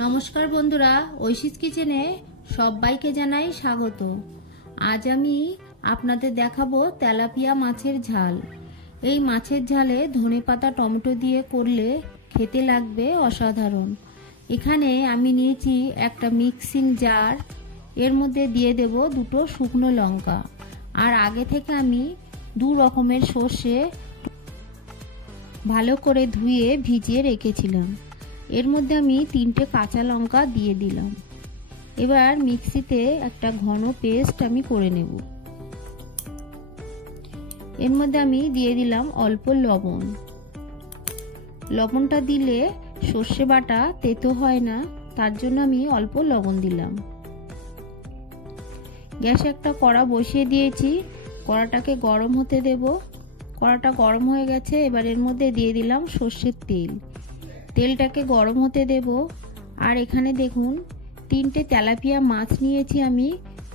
নমস্কার বন্ধুরা, ঐশীস কিচেনে সবাইকে জানাই স্বাগত। আজ আমি আপনাদের দেখাবো তেলাপিয়া মাছের ঝাল। এই মাছের ঝালে ধনেপাতা টমেটো দিয়ে করলে খেতে লাগবে অসাধারণ। এখানে আমি নিয়েছি একটা মিক্সিং জার, এর মধ্যে দিয়ে দেব দুটো শুকনো লঙ্কা, আর আগে থেকে আমি দু রকমের সর্ষে ভালো করে ধুয়ে ভিজিয়ে রেখেছিলাম। এর মধ্যে আমি 3টে কাঁচা লঙ্কা দিয়ে দিলাম। এবার মিক্সিতে একটা ঘন পেস্ট আমি করে নেব। এর মধ্যে আমি দিয়ে দিলাম অল্প লবণ। লবণটা দিলে সর্ষে বাটা তেতো হয় না, তার জন্য আমি অল্প লবণ দিলাম। গ্যাসে একটা কড়া বসিয়ে দিয়েছি, কড়াটাকে গরম হতে দেব। কড়াটা গরম হয়ে গেছে, এবার এর মধ্যে দিয়ে দিলাম সর্ষের তেল। তেলটাকে গরম হতে দেব। আর এখানে দেখুন 3টে তেলাপিয়া মাছ নিয়েছি আমি।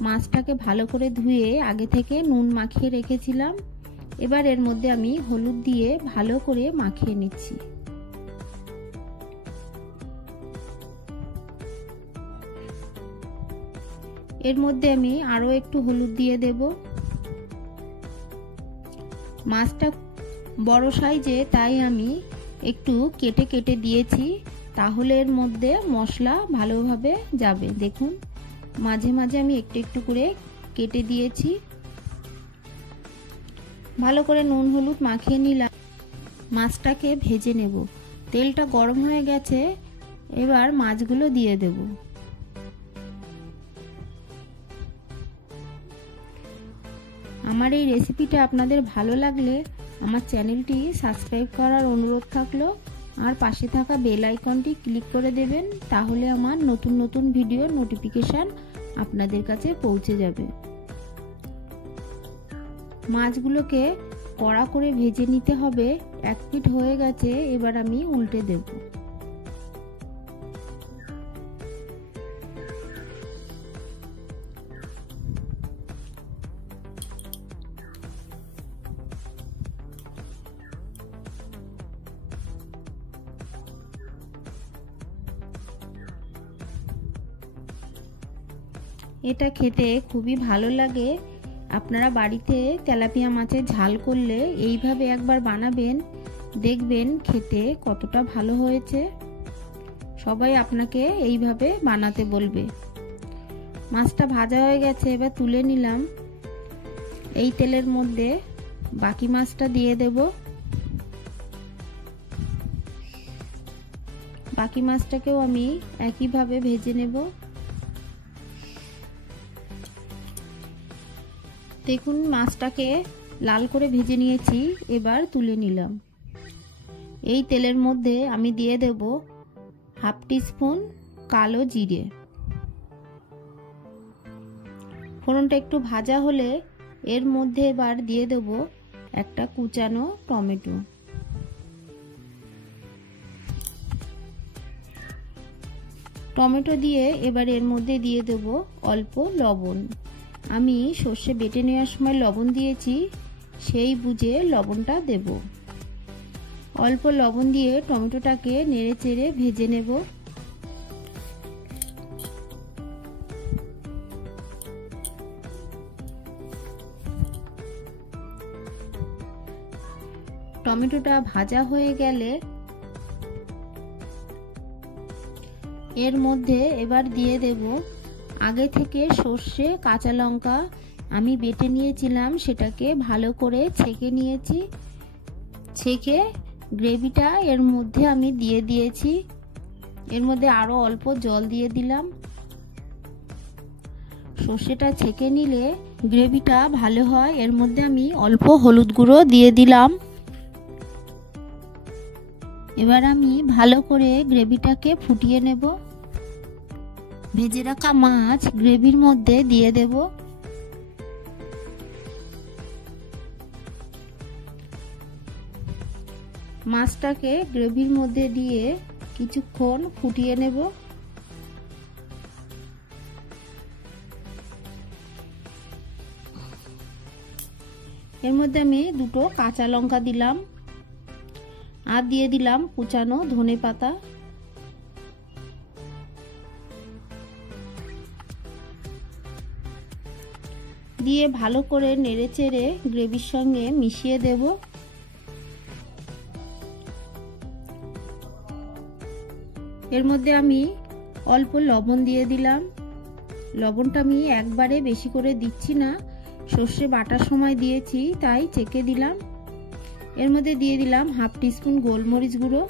মাছটাকে ভালো করে ধুয়ে আগে থেকে নুন মাখিয়ে রেখেছিলাম। এবার এর মধ্যে আমি হলুদ দিয়ে ভালো করে মাখিয়ে নিচ্ছি। এর মধ্যে আমি আরো একটু হলুদ দিয়ে দেব। মাছটা বড় সাইজে, তাই আমি একটু কেটে কেটে দিয়েছি, তাহলে এর মধ্যে মশলা ভালোভাবে যাবে। দেখুন মাঝে মাঝে আমি একটু একটু করে কেটে দিয়েছি। ভালো করে নুন হলুদ মাখিয়ে নিলাম। মাছটাকে ভেজে নেব। তেলটা গরম হয়ে গেছে, এবার মাছগুলো দিয়ে দেব। আমার এই রেসিপিটা আপনাদের ভালো লাগলে আমার চ্যানেলটি সাবস্ক্রাইব করার অনুরোধ থাকলো, আর পাশে থাকা বেল আইকনটি ক্লিক করে দেবেন, তাহলে আমার নতুন নতুন ভিডিওর নোটিফিকেশন আপনাদের কাছে পৌঁছে যাবে। মাছগুলোকে কড়া করে ভেজে নিতে হবে। এক পিঠ হয়ে গেছে, এবার আমি উল্টে দেব। এটা খেতে খুবই ভালো লাগে। আপনারা বাড়িতে তেলাপিয়া মাছের ঝাল করলে এইভাবে একবার বানাবেন, দেখবেন খেতে কতটা ভালো হয়েছে। সবাই আপনাকে এইভাবে বানাতে বলবে। মাছটা ভাজা হয়ে গেছে, এবার তুলে নিলাম। এই তেলের মধ্যে বাকি মাছটা দিয়ে দেব। বাকি মাছটাকেও আমি একইভাবে ভেজে নেব। দেখুন মাছটাকে লাল করে ভেজে নিয়েছি, এবার তুলে নিলাম। এই তেলের মধ্যে আমি দিয়ে দেব হাফ টিস্পুন কালো জিরে। ফোড়নটা একটু ভাজা হলে এর মধ্যে এবার দিয়ে দেব একটা কুচানো টমেটো। টমেটো দিয়ে এবার এর মধ্যে দিয়ে দেব অল্প লবণ। আমি সর্ষে বেটে নেওয়ার সময় লবণ দিয়েছি, সেই বুঝে লবণটা দেব। অল্প লবণ দিয়ে টমেটোটাকে নেড়ে চেড়ে ভেজে নেব। টমেটোটা ভাজা হয়ে গেলে এর মধ্যে এবার দিয়ে দেব আগে থেকে সর্ষে কাঁচা লঙ্কা আমি বেটে নিয়েছিলাম, সেটাকে ভালো করে ছেঁকে নিয়েছি। ছেঁকে গ্রেভিটা এর মধ্যে আমি দিয়ে দিয়েছি। এর মধ্যে আরো অল্প জল দিয়ে দিলাম। সর্ষেটা ছেঁকে নিলে গ্রেভিটা ভালো হয়। এর মধ্যে আমি অল্প হলুদ গুঁড়ো দিয়ে দিলাম। এবার আমি ভালো করে গ্রেভিটাকে ফুটিয়ে নেব। ভেজে রাখা মাছ গ্রেভির মধ্যে দিয়ে দেব। মাছটাকে গ্রেভির মধ্যে দিয়ে কিছুক্ষণ ফুটিয়ে নেব। এর মধ্যে আমি দুটো কাঁচা লঙ্কা দিলাম, আর দিয়ে দিলাম কুচানো ধনেপাতা। দিয়ে ভালো করে নেড়েচেড়ে গ্রেভির সঙ্গে মিশিয়ে দেব। এর মধ্যে আমি অল্প লবণ দিয়ে দিলাম। লবণটা আমি একবারে বেশি করে দিচ্ছি না, সর্ষে বাটার সময় দিয়েছি তাই চেখে দিলাম। এর মধ্যে দিয়ে দিলাম হাফ টিস্পুন গোলমরিচ গুঁড়ো।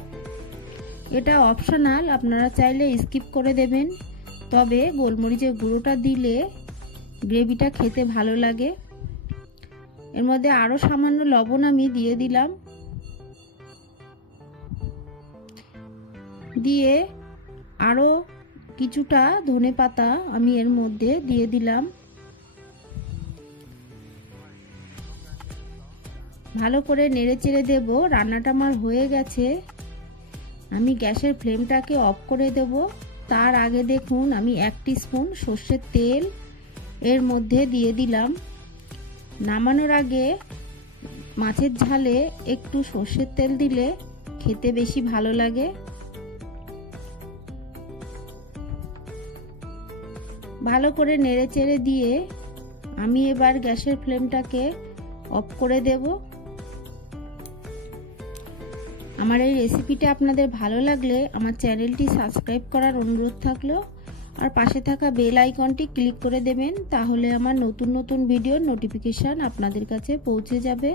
এটা অপশনাল, আপনারা চাইলে স্কিপ করে দেবেন, তবে গোলমরিচের গুঁড়োটা দিলে গ্রেভিটা খেতে ভালো লাগে। এর মধ্যে আরও সামান্য লবণ আমি দিয়ে দিলাম। দিয়ে আরও কিছুটা ধনেপাতা আমি এর মধ্যে দিয়ে দিলাম। ভালো করে নেড়েচেড়ে দেব। রান্নাটা আমার হয়ে গেছে, আমি গ্যাসের ফ্লেমটাকে অফ করে দেব। তার আগে দেখুন আমি 1 টিস্পুন সর্ষের তেল এর মধ্যে দিয়ে দিলাম। নামানোর আগে মাছের ঝালে একটু সর্ষের তেল দিলে খেতে বেশি ভালো লাগে। ভালো করে নেড়েচেড়ে দিয়ে আমি এবার গ্যাসের ফ্লেমটাকে অফ করে দেব। আমার এই রেসিপিটা আপনাদের ভালো লাগলে আমার চ্যানেলটি সাবস্ক্রাইব করার অনুরোধ থাকলো, আর পাশে থাকা বেল আইকনটি ক্লিক করে দেবেন, তাহলে আমার নতুন নতুন ভিডিওর নোটিফিকেশান আপনাদের কাছে পৌঁছে যাবে।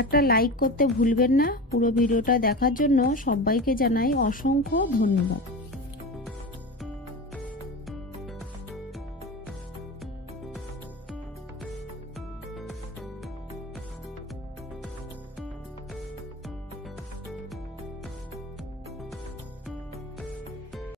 একটা লাইক করতে ভুলবেন না। পুরো ভিডিওটা দেখার জন্য সবাইকে জানাই অসংখ্য ধন্যবাদ।